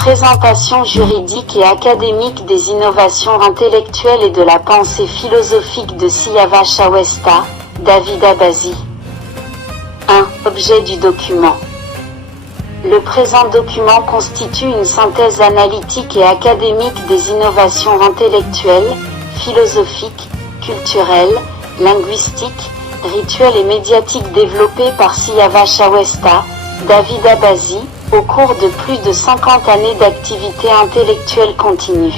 Présentation juridique et académique des innovations intellectuelles et de la pensée philosophique de Siavash Awesta, David Abazi. 1. Objet du document. Le présent document constitue une synthèse analytique et académique des innovations intellectuelles, philosophiques, culturelles, linguistiques, rituelles et médiatiques développées par Siavash Awesta, David Abazi, au cours de plus de 50 années d'activité intellectuelle continue.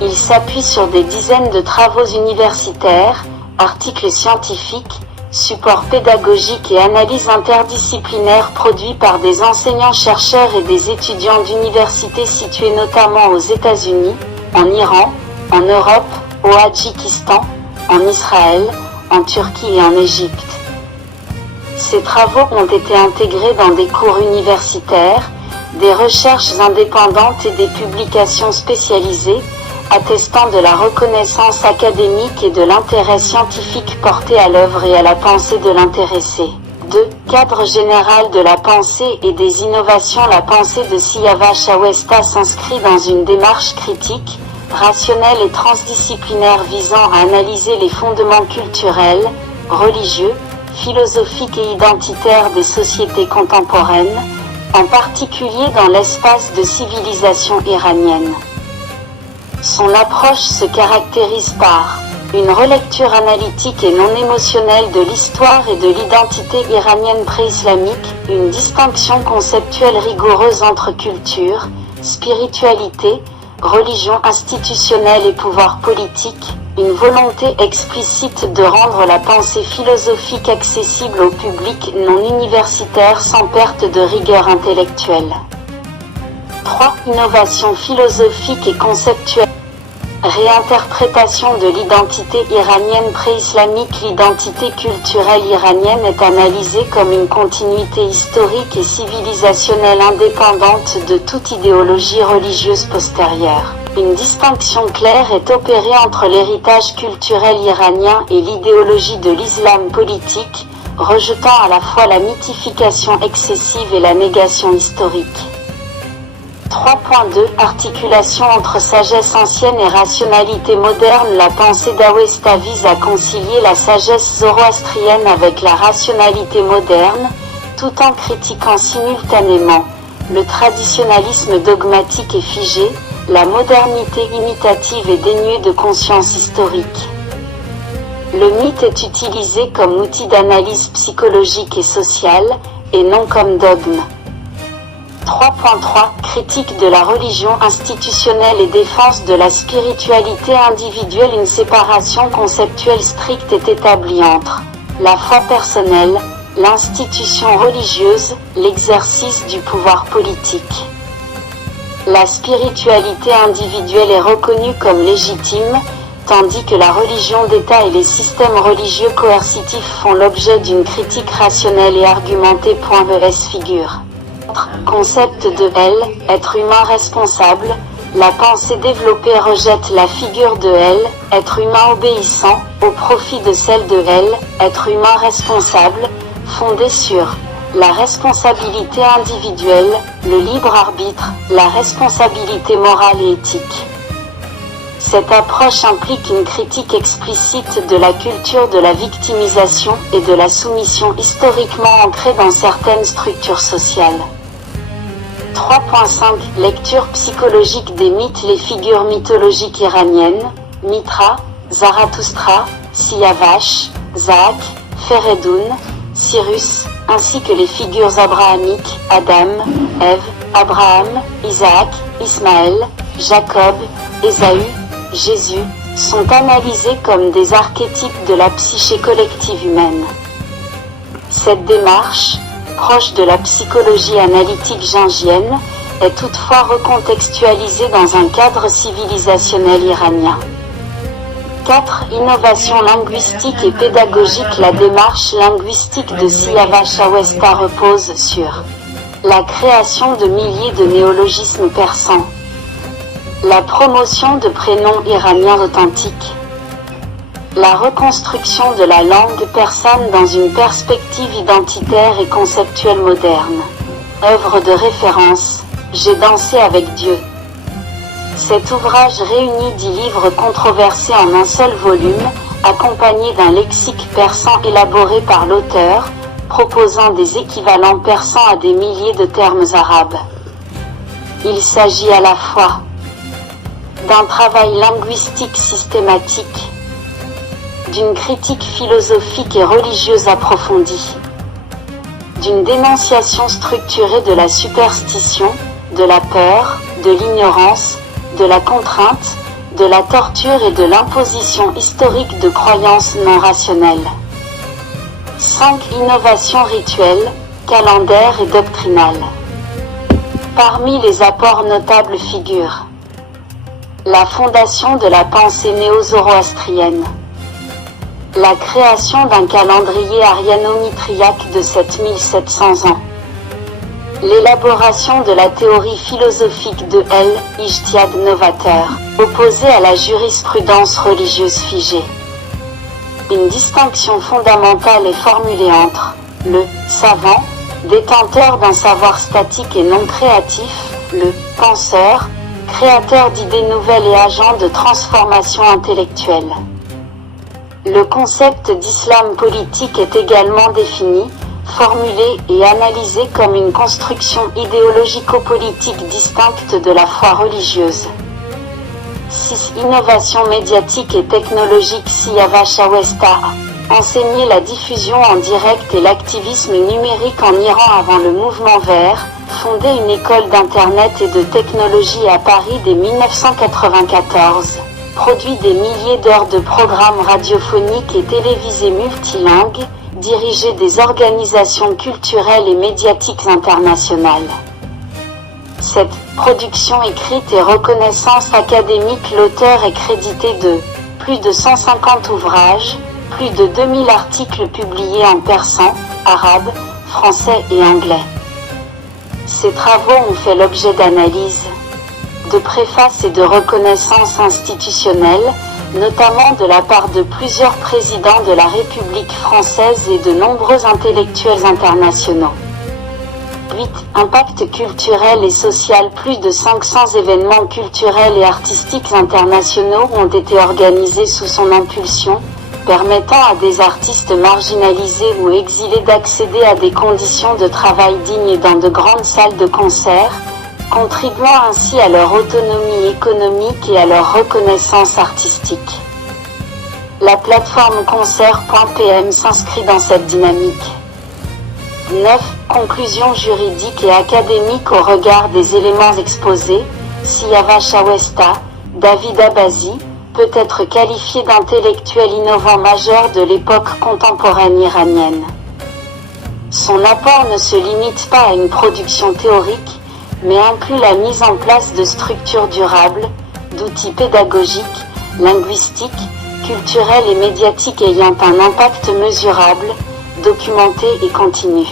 Il s'appuie sur des dizaines de travaux universitaires, articles scientifiques, supports pédagogiques et analyses interdisciplinaires produits par des enseignants-chercheurs et des étudiants d'universités situés notamment aux États-Unis, en Iran, en Europe, au Tadjikistan, en Israël, en Turquie et en Égypte. Ces travaux ont été intégrés dans des cours universitaires, des recherches indépendantes et des publications spécialisées, attestant de la reconnaissance académique et de l'intérêt scientifique porté à l'œuvre et à la pensée de l'intéressé. 2. Cadre général de la pensée et des innovations. La pensée de Siavash Awesta s'inscrit dans une démarche critique, rationnelle et transdisciplinaire visant à analyser les fondements culturels, religieux, philosophiques et identitaires des sociétés contemporaines, en particulier dans l'espace de civilisation iranienne. Son approche se caractérise par une relecture analytique et non émotionnelle de l'histoire et de l'identité iranienne pré-islamique, une distinction conceptuelle rigoureuse entre culture, spiritualité, religion institutionnelle et pouvoir politique, une volonté explicite de rendre la pensée philosophique accessible au public non universitaire sans perte de rigueur intellectuelle. 3. Innovation philosophique et conceptuelle. Réinterprétation de l'identité iranienne pré-islamique. L'identité culturelle iranienne est analysée comme une continuité historique et civilisationnelle indépendante de toute idéologie religieuse postérieure. Une distinction claire est opérée entre l'héritage culturel iranien et l'idéologie de l'islam politique, rejetant à la fois la mythification excessive et la négation historique. 3.2 Articulation entre sagesse ancienne et rationalité moderne. La pensée d'Awesta vise à concilier la sagesse zoroastrienne avec la rationalité moderne, tout en critiquant simultanément le traditionnalisme dogmatique et figé, la modernité imitative et dénuée de conscience historique. Le mythe est utilisé comme outil d'analyse psychologique et sociale, et non comme dogme. 3.3 Critique de la religion institutionnelle et défense de la spiritualité individuelle. Une séparation conceptuelle stricte est établie entre la foi personnelle, l'institution religieuse, l'exercice du pouvoir politique. La spiritualité individuelle est reconnue comme légitime, tandis que la religion d'État et les systèmes religieux coercitifs font l'objet d'une critique rationnelle et argumentée. ES figure. Concept de L, être humain responsable. La pensée développée rejette la figure de L, être humain obéissant, au profit de celle de L, être humain responsable, fondée sur la responsabilité individuelle, le libre arbitre, la responsabilité morale et éthique. Cette approche implique une critique explicite de la culture de la victimisation et de la soumission historiquement ancrée dans certaines structures sociales. 3.5 Lecture psychologique des mythes. Les figures mythologiques iraniennes, Mitra, Zarathustra, Siavash, Zak, Feredoun, Cyrus, ainsi que les figures abrahamiques, Adam, Ève, Abraham, Isaac, Ismaël, Jacob, Ésaü, Jésus, sont analysés comme des archétypes de la psyché collective humaine. Cette démarche, proche de la psychologie analytique jungienne, est toutefois recontextualisée dans un cadre civilisationnel iranien. 4. Innovation linguistique et pédagogique. La démarche linguistique de Siavash Awesta repose sur la création de milliers de néologismes persans, la promotion de prénoms iraniens authentiques, la reconstruction de la langue persane dans une perspective identitaire et conceptuelle moderne. Œuvre de référence, J'ai dansé avec Dieu. Cet ouvrage réunit 10 livres controversés en un seul volume, accompagné d'un lexique persan élaboré par l'auteur, proposant des équivalents persans à des milliers de termes arabes. Il s'agit à la fois d'un travail linguistique systématique, d'une critique philosophique et religieuse approfondie, d'une dénonciation structurée de la superstition, de la peur, de l'ignorance, de la contrainte, de la torture et de l'imposition historique de croyances non rationnelles. 5 innovations rituelles, calendaires et doctrinales. Parmi les apports notables figurent la fondation de la pensée néo-zoroastrienne, la création d'un calendrier ariano-mithriaque de 7700 ans, l'élaboration de la théorie philosophique de Ijtihad novateur, opposée à la jurisprudence religieuse figée. Une distinction fondamentale est formulée entre le savant, détenteur d'un savoir statique et non créatif, le penseur, créateur d'idées nouvelles et agent de transformation intellectuelle. Le concept d'islam politique est également défini, formulé et analysé comme une construction idéologico-politique distincte de la foi religieuse. 6 innovations médiatiques et technologiques. Siyava Shawesta a enseigné la diffusion en direct et l'activisme numérique en Iran avant le mouvement vert, fondé une école d'internet et de technologie à Paris dès 1994, produit des milliers d'heures de programmes radiophoniques et télévisés multilingues, dirigé des organisations culturelles et médiatiques internationales. Cette production écrite et reconnaissance académique, l'auteur est crédité de plus de 150 ouvrages, plus de 2000 articles publiés en persan, arabe, français et anglais. Ces travaux ont fait l'objet d'analyses, de préfaces et de reconnaissances institutionnelles, notamment de la part de plusieurs présidents de la République française et de nombreux intellectuels internationaux. 8. Impact culturel et social. Plus de 500 événements culturels et artistiques internationaux ont été organisés sous son impulsion, permettant à des artistes marginalisés ou exilés d'accéder à des conditions de travail dignes dans de grandes salles de concert, contribuant ainsi à leur autonomie économique et à leur reconnaissance artistique. La plateforme concert.pm s'inscrit dans cette dynamique. 9. Conclusions juridiques et académiques au regard des éléments exposés. Siyava Shawesta, David Abazi, peut être qualifié d'intellectuel innovant majeur de l'époque contemporaine iranienne. Son apport ne se limite pas à une production théorique, mais inclut la mise en place de structures durables, d'outils pédagogiques, linguistiques, culturels et médiatiques ayant un impact mesurable, documenté et continu.